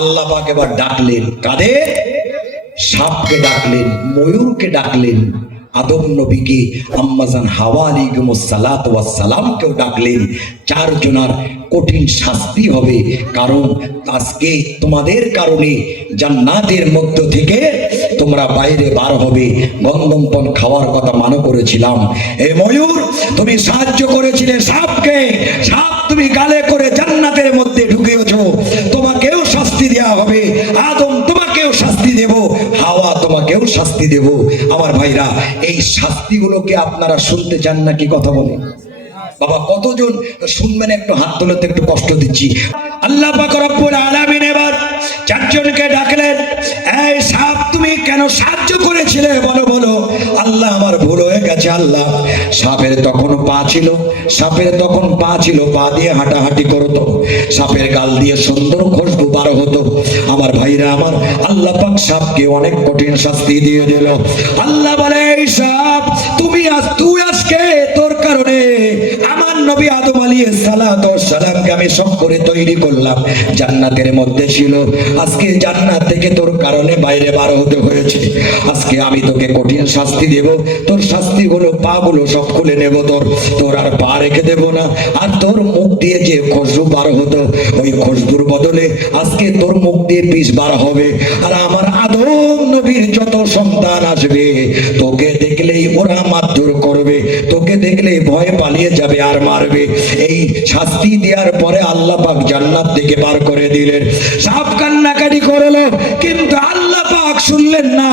আল্লাহ পাক এবার ডাকলেন কাদের? সাপকে ডাকলেন, ময়ূরকে ডাকলেন, আদম নবীকে, আম্মাজান হাওয়া আলাইহিস সালাতু ওয়াস সালামকেও ডাকলেন। চারজনার কঠিন শাস্তি হবে, কারণ আজকে তোমাদের কারণে জান্নাতের মধ্য থেকে তোমরা বাইরে বার হবে। গন্ধম খাওয়ার কথা মানো করেছিলাম। এ ময়ূর, তুমি সাহায্য করেছিলে সাপকে, সাপ তুমি গালে করে জান্নাতের মধ্যে ঢুকিয়েছো, তোমাকেও শাস্তি দেওয়া হবে। আদম তোমাকেও শাস্তি দেব, হাওয়া তোমাকেও শাস্তি দেব। আমার ভাইরা, এই শাস্তিগুলোকে আপনারা শুনতে চান নাকি? কথা বলেন বাবা, কতজন শুনবেন? একটু হাত তোলাতে একটু কষ্ট দিচ্ছি। আল্লাহ পাক রব্বুল আলামিন এবার চারজনকে ডাকলেন, এই সাপ তুমি কেন সাহায্য করেছিলে? বলো বলো। আল্লাহ, আমার ভুল হয়ে গেছে আল্লাহ। সাপের তখন পা ছিল, সাপের তখন পা ছিল, পা দিয়ে হাঁটাহাঁটি করতো, সাপের গাল দিয়ে সুন্দর খুশবু বার হতো। আমার ভাইরা আমার, আল্লাহ পাক সাপকে অনেক কঠিন শাস্তি দিয়ে দিল। আল্লাহ বলে, এই সাপ তুই আজকে তোর কারণে আমার নবী আদম আলাইহিস সালাতু ওয়াস সালামকে আমি সব করে তৈরি করলাম, জান্নাতের মধ্যে ছিল, আজকে জান্নাত থেকে তোর কারণে বাইরে বার হতে হয়েছে। আজকে আমি তোকে কঠিন শাস্তি দেব, তোর শাস্তি হলো পা গুলো সব খুলে নেব, তোর আর পা রেখে দেব না। আর তোর মুখ দিয়ে যে খুশবু বার হতো, ওই খুশবুর বদলে আজকে তোর মুখ দিয়ে বিষ বার হবে। আর আমার আদম নবীর যত সন্তান আসবে, তোকে দেখলেই ওরা মারধর করবে, তোকে দেখলেই ভয় পালিয়ে যাবে আর মারবে। এই শাস্তি দেওয়ার পরে আল্লাহ পাক জান্নাত থেকে বার করে দিলেন। সাপ কান্নাকাটি করলো, কিন্তু আল্লাহ পাক শুনলেন না,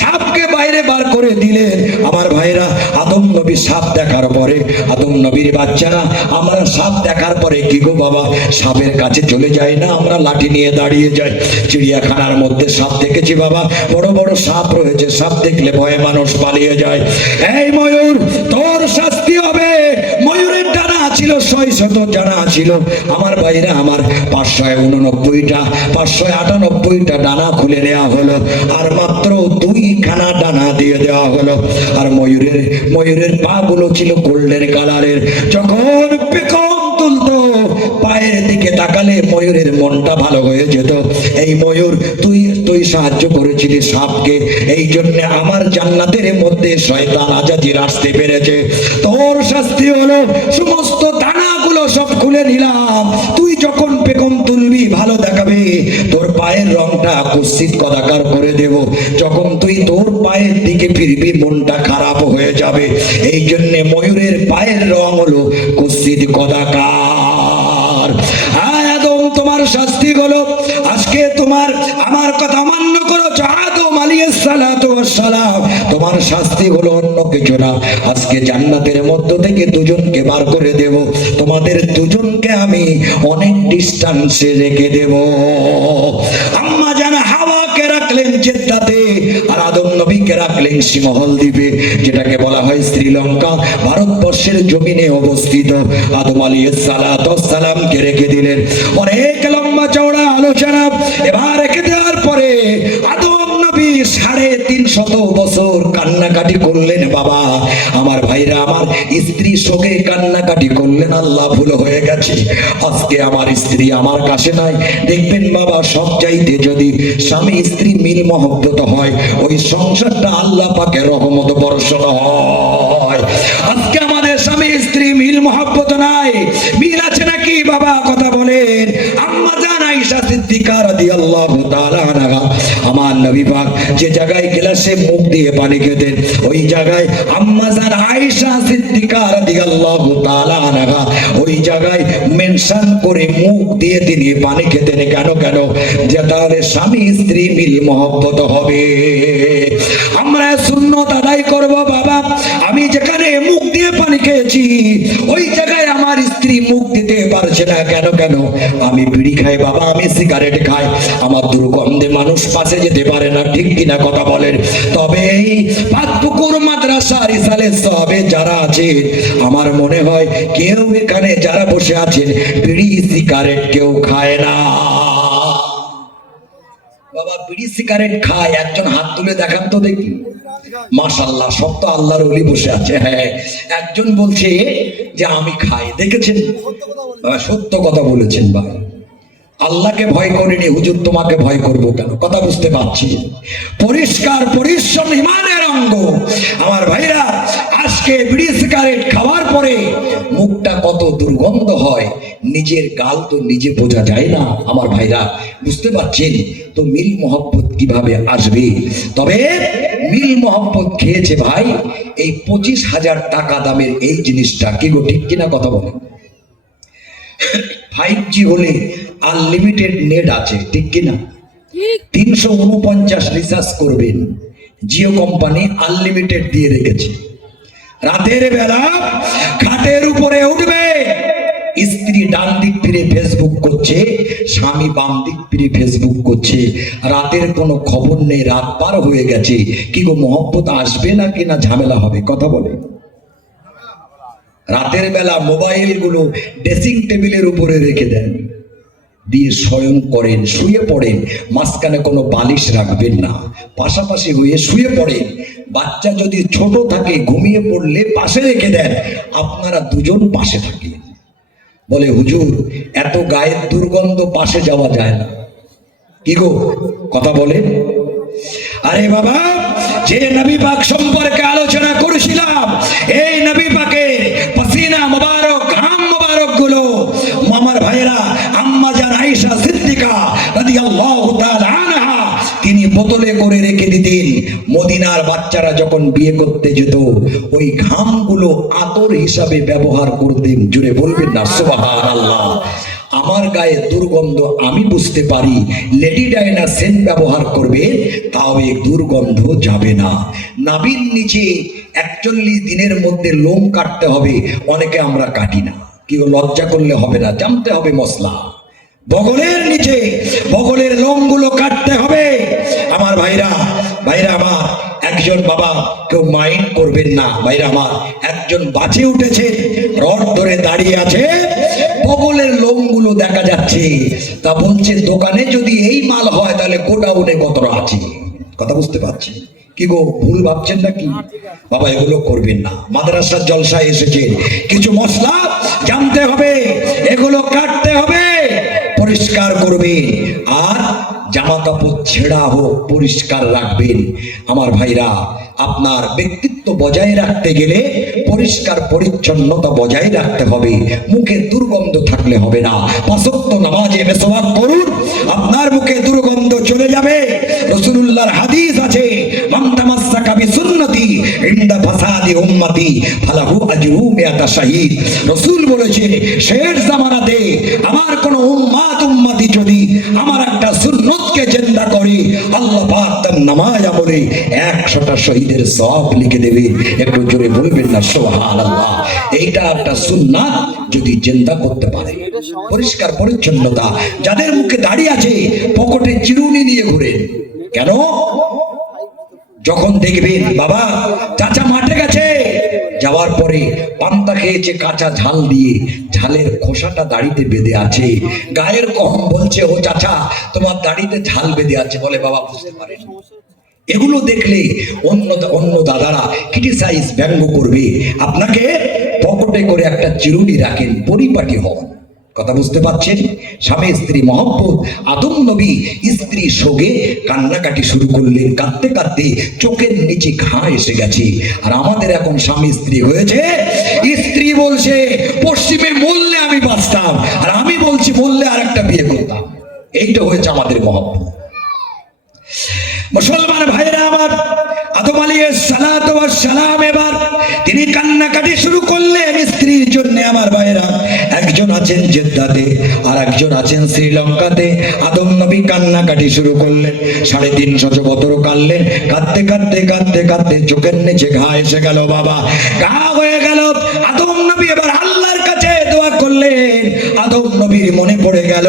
সাপকে বাইরে বার করে দিলেন। আমার ভাইরা, আদম নবী সাপ দেখার পরে, আদম নবীর বাচ্চারা, আমরা সাপ দেখার পরে কি গো বাবা, সাপের কাছে চলে যাই না, আমরা লাঠি নিয়ে দাঁড়িয়ে যাই। চিড়িয়াখানার মধ্যে সাপ দেখেছি বাবা, বড় বড় সাপ রয়েছে, সাপ দেখলে ভয়ে মানুষ পালিয়ে যায়। এই ময়ূর, তোর শাস্তি হবে। ময়ূরের ডানা ছিল 600 ডানা ছিল। আমার ভাইরা আমার, 589টা 598টা ডানা খুলে নেওয়া হলো, আর মাত্র 2খানা ডানা দিয়ে দেওয়া হলো। আর ময়ূরের পা গুলো ছিল গোল্ডেন কালারের। যখন পেখম তুলতো, পায়ের দিকে তাকালে ময়ূরের মনটা ভালো হয়ে যেত। এই ময়ূর, তুই সাহায্য করেছিলি সাপকে, এই জন্য আমার জান্নাতের মধ্যে শয়তান আজাজির আসতে পেরেছে। তোর শাস্তি হলো সমস্ত দানাগুলো সব খুলে নিলাম। তুই যখন পেখম তুলবি ভালো দেখাবে, তোর পায়ের রংটা কুৎসিত কদাকার করে দেব। যখন তুই তোর পায়ের দিকে ফিরবি, মনটা খারাপ হয়ে যাবে। এই জন্য ময়ূরের পায়ের রং হলো কুৎসিত কদাকার। আদম, তোমার শাস্তি হলো আজকে তোমার আমার কথা মান্য করেছো, আদম আলাইহিস সালাতু ওয়াস সালাম, তোমার শাস্তি হলো অন্য কিছু না। আজকে জান্নাতের মধ্য থেকে দুজনকে বার করে দেব, তোমাদের দুজনকে আমি অনেক ডিস্টেন্সে রেখে দেব। আম্মা জান হাওয়াকে রাখলেন জেদ্দাতে, আর আদম নবীকে রাখলেন সিংহল দ্বীপে, যেটাকে বলা হয় শ্রীলঙ্কা, ভারতবর্ষের জমিনে অবস্থিত। আদম আলাইহিস সালাতু ওয়াস সালামকে রেখে দিলেন। অনেক লম্বা চওড়া আলোচনা। এবার রেখে দেওয়ার পরে আদম নবী 350 বছর কান্নাকাটি করলেন। বাবা আমার ভাইরা আমার, স্ত্রী শোকে কান্নাকাটি করলেন, আল্লাহ ভুল হয়ে গেছে, আজকে আমার স্ত্রী আমার কাছে নাই। দেখবেন বাবা, সব চাইতে যদি স্বামী স্ত্রী মিল মহব্বত হয়, ওই সংসারটা আল্লাহ পাকের রহমত বর্ষণ হয়। আজকে আমাদের স্বামী স্ত্রী মিল মহব্বত নাই। মিল আছে নাকি বাবা? কথা বলেন। আম্মা জান আয়েশা সিদ্দিকা রাদিয়াল্লাহু তাআলা আনহা, আমার নবী পাক যে জায়গায় গ্লাসে মুখ দিয়ে পানি খেতেন, ওই জায়গায় আম্মা জান আয়েশা সিদ্দিকা রাদিয়াল্লাহু তাআলা আনহা ওই জায়গায় মেনশন করে মুখ দিয়ে তিনি পানি খেতেন। কেন? যে তাহলে স্বামী স্ত্রী মিল মহব্বত হবে। আমরা সুন্নত আদায় করব বাবা। আমি যেখানে মুখ দিয়ে পানি খেয়েছি, ওই জায়গায় আমার স্ত্রী মুখ দিতে পারছে না। কেন? আমি বিড়ি খাই বাবা, আমি সিগারেট খাই, আমার দুর্গন্ধে মানুষ পাশে যেতে পারে না, ঠিক কিনা কথা বলেন? তবে এই পাতপুকুর মাদ্রাসার ইসালে সাহাবে যারা আছে, আমার মনে হয় কেউ এখানে যারা বসে আছেন বিড়ি সিগারেট কেউ খায় না। বাবা বিড়ি সিগারেট খায়? একজন হাত তুলে দেখান তো দেখি। মাশাআল্লাহ, সব তো আল্লাহর ওলি বসে আছে। হ্যাঁ, একজন বলছে যে আমি খাই। দেখেছেন? সত্য কথা বলেছেন বাবা। আল্লাহকে ভয় করিনি, হুজুর তোমাকে ভয় করবো কেন? কথা বুঝতে পারছি? পরিষ্কার পরিচ্ছন্ন ইমানের অঙ্গ। আমার ভাইরা, আজকে বিড়ি সিগারেট খাওয়ার পরে মুখটা কত দুর্গন্ধ হয়, নিজের গাল তো নিজে বোঝা যায় না। আমার ভাইরা বুঝতে পারছেন তো মিল মোহব্বত কিভাবে আসবে? তবে মিল মোহব্বত খেয়েছে ভাই এই 25,000 টাকা দামের এই জিনিসটা। কি গো, ঠিক কিনা কথা বলে? 5G হলে আনলিমিটেড নেট আছে, ঠিক কিনা? 349 রিচার্জ করবেন, জিও কোম্পানি আনলিমিটেড দিয়ে রেখেছে। রাতের বেলা খাটের উপরে উঠবে, স্ত্রী ডান দিক ফিরে ফেসবুক করছে, স্বামী বাম দিক ফিরে ফেসবুক করছে, রাতের কোনো খবর নেই, রাত পার হয়ে গেছে। কি গো, মহব্বত আসবে না কিনা ঝামেলা হবে? কথা বলে। রাতের বেলা মোবাইল গুলো ড্রেসিং টেবিলের উপরে রেখে দেন, দিয়ে শয়ন করেন, শুয়ে পড়েন, মাঝখানে কোনো বালিশ রাখবেন না, পাশাপাশি হয়ে শুয়ে পড়েন। বাচ্চা যদি ছোট থাকে ঘুমিয়ে পড়লে পাশে রেখে দেন, আপনারা দুজন পাশে থাকেন। বলে হুজুর এত গায়ের দুর্গন্ধ পাশে যাওয়া যায় না। কি গো, কথা বলে? আরে বাবা, যে নবী পাক সম্পর্কে আলোচনা করেছিলাম, এই নবী পাকের পসিনা মুবারক, ঘাম মুবারক গুলো আমার ভাইরা আম্মা জান আয়েশা সিদ্দিকা রাদিয়াল্লাহু তাআলা আনহা তিনি বোতলে করে রেখে দিতেন। মদিনার বাচ্চারা যখন বিয়ে করতে যেত ওই ঘামগুলো আতর হিসাবে ব্যবহার করতেন। জুড়ে বলবেন না সুবহানাল্লাহ। আমার গায়ে দুর্গন্ধ আমি বুঝতে পারি, লেডি ডাইনা সেন্ট ব্যবহার করবে, তাও এই দুর্গন্ধ যাবে না। নাভির নিচে 41 দিনের মধ্যে লোম কাটতে হবে, অনেকে আমরা কাটি না। কি লজ্জা করলে হবে না, জানতে হবে মশলা। বগলের নিচে বগলের লোমগুলো কাটতে হবে। আমার ভাইরা, ভাইরা আমার, একজন বাবা কেউ মাইন্ড করবেন না, ভাইরা আমার, একজন বাঁচে উঠেছে, রড ধরে দাঁড়িয়ে আছে, বগলের লোমগুলো দেখা যাচ্ছে। তা বলছে দোকানে যদি এই মাল হয় তাহলে গোডাউনে কতটা আছে। কথা বুঝতে পারছি? কি গো, ভুল ভাবছেন নাকি? বাবা এগুলো করবেন না। মাদ্রাসার জলসায় এসেছে, কিছু মশলা জানতে হবে, এগুলো কাটতে হবে, পরিষ্কার করবে। আর জামা কাপড় ছেঁড়া হোক পরিষ্কার রাখবেন। আমার ভাইরা, আপনার ব্যক্তিত্ব বজায় রাখতে গেলে পরিষ্কার পরিচ্ছন্নতা বজায় রাখতে হবে। মুখে দুর্গন্ধ থাকলে হবে না। 5 ওয়াক্ত নামাজে মেসওয়াক করুন, আপনার মুখে দুর্গন্ধ চলে যাবে। রাসূলুল্লাহর হাদিস আছে, মান তামাসসাকা বিসুন্নতি ইনদা ফাসাদি উম্মতি ফালাহু আজরু মিয়াতা শাহীদ। রাসূল বলেছে শেষ জামানাতে আমার কোন উম্মতি যদি আমার একটা সুন্নতকে জিন্দা করে, আল্লাহ পাক তার নামাজ আমলে 100টা শহীদের সওয়াব লিখে দেবে। একটু জোরে বলবেন না সুবহানাল্লাহ। এইটা একটা সুন্নাত যদি জিন্দা করতে পারে। পরিষ্কার পরিচ্ছন্নতা। যাদের মুখে দাড়ি আছে পকেটে চিরুনি নিয়ে ঘুরেন কেন? যখন দেখবেন বাবা চাচা মাঠে গেছে, যাওয়ার পরে পান্তা খেয়েছে কাঁচা ঝাল দিয়ে, ঝালের খোসাটা দাড়িতে বেঁধে আছে, গায়ের কম বলছে ও চাচা তোমার দাড়িতে ঝাল বেঁধে আছে। বলে বাবা বুঝতে পারেন। এগুলো দেখলে অন্য দাদারা ক্রিটিসাইজ, ব্যঙ্গ করবে। আপনাকে পকেটে করে একটা চিরুনি রাখেন, পরিপাটি হন। কথা বুঝতে পারছেন? স্বামী স্ত্রী মহব্বত। আদম নবী স্ত্রী শোকে কান্নাকাটি শুরু করলেন, কাঁদতে কাঁদতে চোখের নিচে ঘা এসে গেছে। আর আমাদের এখন স্বামী স্ত্রী হয়েছে, স্ত্রী বলছে পশ্চিমে মরলে আমি বাঁচতাম, আর আমি বলছি মরলে আর একটা বিয়ে করতাম। এইটা হয়েছে আমাদের মহব্বত। মুসলমান ভাইরা আমার, আদম আলাইহিস সালাতু ওয়াস সালাম এবার তিনি কান্নাকাটি শুরু করলেন স্ত্রীর জন্য। আমার ভাইরা, একজন আছেন জেদ্দাতে আর একজন আছেন শ্রীলঙ্কাতে। আদম নবী কান্নাকাটি শুরু করলেন, 350 বছর কাঁদলেন। কাঁদতে কাঁদতে কাঁদতে কাঁদতে চোখের নিচে ঘা এসে গেল। বাবা ঘা হয়ে গেল। আদম নবী এবার আল্লাহর কাছে দোয়া করলেন। আদম নবীর মনে পড়ে গেল,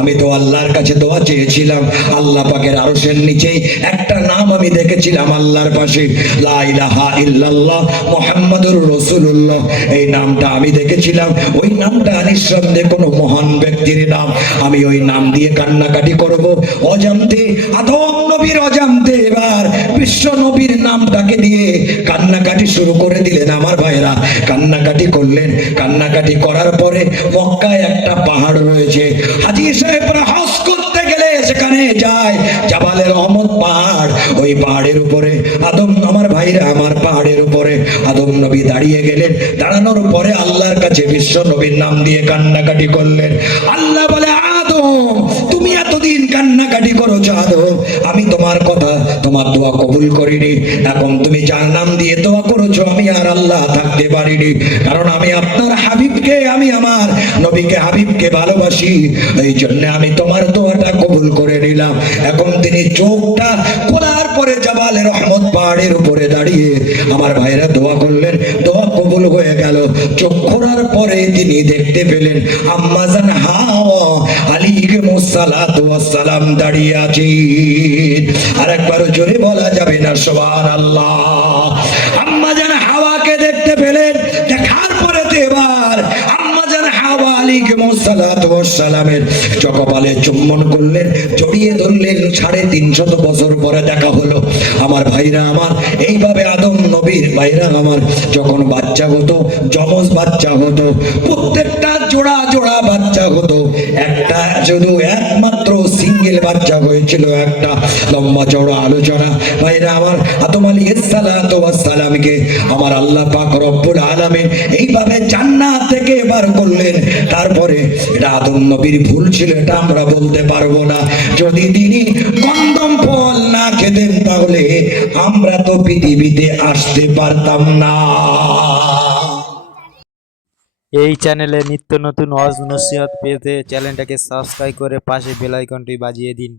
আমি তো আল্লাহর কাছে দোয়া চেয়েছিলাম, আল্লাহ পাকের আরশের নিচে একটা নাম আমি দেখেছিলাম আল্লাহর পাশে, লা ইলাহা ইল্লাল্লাহ মুহাম্মাদুর রাসূলুল্লাহ। এই নামটা আমি দেখেছিলাম। ওই নামটা নিঃসন্দেহে কোনো মহান ব্যক্তির নাম। আমি ওই নাম দিয়ে কান্নাকাটি করব। অজান্তে আদম নবীর অজান্তে এবার বিশ্ব নবীর নামটাকে দিয়ে কান্নাকাটি শুরু করে দিলেন। আমার ভাইরা কান্নাকাটি করলেন। কান্নাকাটি করার পরে পরে মক্কায় একটা পাহাড় রয়েছে, হাজী সাহেবরা হজ করতে গেলে সেখানে যায় জাবালে রহমত পাহাড়। ওই পাহাড়ের উপরে আদম, আমার ভাইরা আমার, পাহাড়ের উপরে আদম নবী দাঁড়িয়ে গেলেন। দাঁড়ানোর পরে আল্লাহর কাছে বিশ্ব নবীর নাম দিয়ে কান্নাকাটি করলেন। আল্লাহ বলে, আদম তুমি এতদিন কান্নাকাটি করেছো আদম, আমি তোমার কথা, তোমার দোয়া কবুল করিনি। এখন তুমি যার নাম দিয়ে দোয়া করেছো আমি আর আল্লাহ থাকতে পারিনি, কারণ আমি আপনার হাবিবকে, আমি আমার নবীকে হাবিবকে ভালোবাসি, এই জন্য আমি তোমার দোয়াটা কবুল করে নিলাম। এখন তিনি চোখটা খোলার পরে জাবালে রহমত পাহাড়ের উপরে দাঁড়িয়ে আমার ভাইরা দোয়া করলেন, দোয়া কবুল হয়ে গেল। চোখ খোলার পরে তিনি দেখতে পেলেন আম্মা জান হাওয়া আলাইহিস সালাতু ওয়াস সালাম দাঁড়িয়ে আছেন। আরেকবার জোরে বলা যাবে না সুবহানাল্লাহ? আম্মা জান হাওয়াকে দেখতে পেলেন, দেখার পরে তো এবার আম্মা জান হাওয়া আলাইহিস সালাতু ওয়াস সালামের চকপালে চুম্বন করলেন, জড়িয়ে ধরলেন। 350 বছর পরে দেখা হলো। আমার ভাইরা আমার, এইভাবে আদম নবীর ভাইরা আমার যখন বাচ্চা হতো, যমজ বাচ্চা হতো, প্রত্যেকটা জোড়া জোড়া বাচ্চা হতো, একটা শুধু একমাত্র সিঙ্গেল বাচ্চা হয়েছিল। একটা লম্বা চওড়া আলোচনা ভাইরা আমার, আদম আলাইহিস সালাতু ওয়াস সালামকে আমার আল্লাহ পাক রব্বুল আলামিন এইভাবে জান্নাত থেকে বার করলেন। তারপরে এটা আদম নবীর ভুল ছিল, এটা আমরা বলতে পারবো না। যদি তিনি কন্দম ফল না খেতেন তাহলে আমরা তো পৃথিবীতে আসতে পারতাম না। এই চ্যানেলে নিত্য নতুন ওয়াজ নসিহত পেতে চ্যানেলটাকে সাবস্ক্রাইব করে পাশে বেল আইকনটি বাজিয়ে দিন।